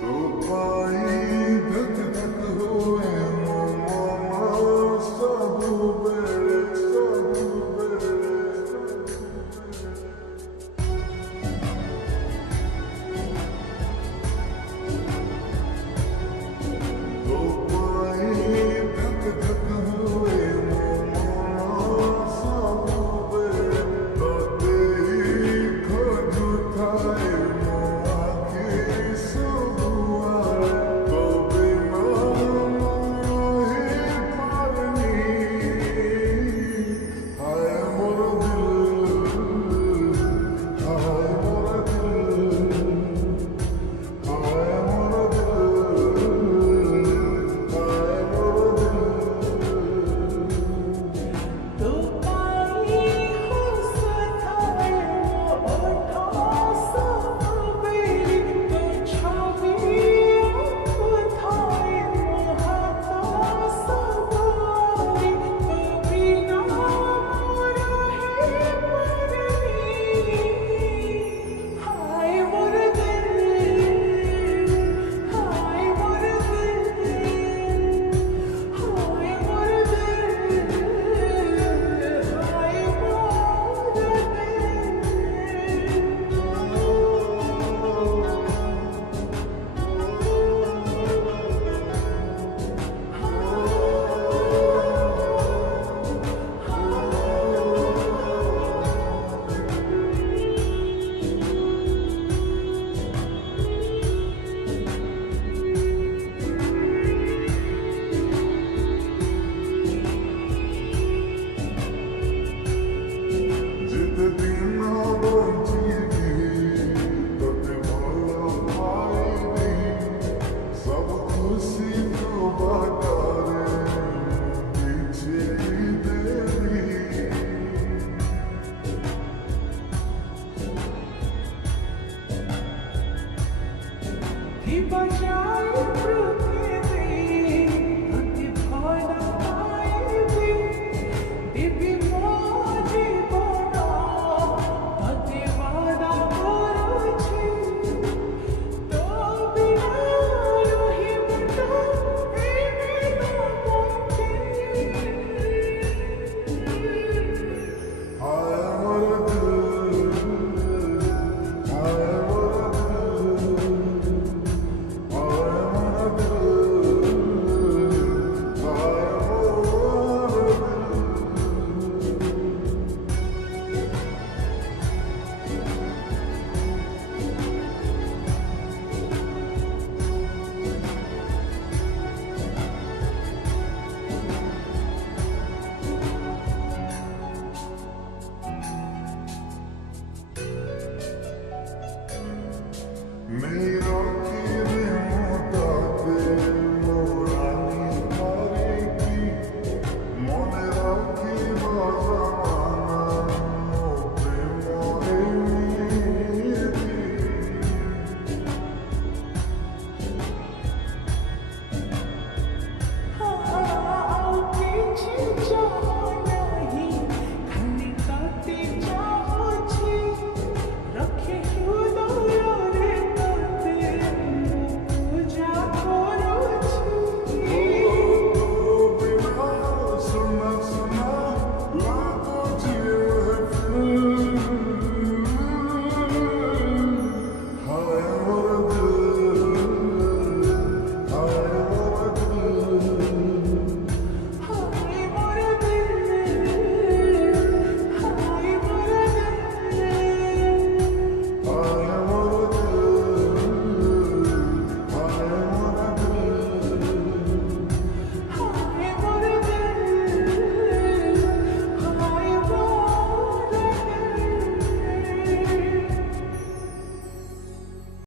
तो पाई धक धक हुए मोमा सब बेड़े तो पाई धक धक हुए मोमा सब बेड़े तो तेरी खोज उठाए मोआ की सब आए तो बिना मोहे पारनी हाय मोर दिल हाय मोर दिल हाय मोर दिल हाय मोर दिल तो पाई हो सताए वो ओठा सब बेरी तो छावी उठाए वो हाथा सब आरी तो बिना मोरा ही परनी हाय मोर दिल हाय मोर दिल हाय मोर दिल हाय जित दिन बंचिगी तोते भला पाइबी सब खुशी तो बाटारे पीछे देवी थी बजाई पृथ्वी अति भला पाइबी दिव्य मोजी बना अति वादा करुछि तो बिना रही बटा एने न पहुँची हाय मोर दिल हाय मोर दिल हाय मोर दिल हाय मोर दिल मेरा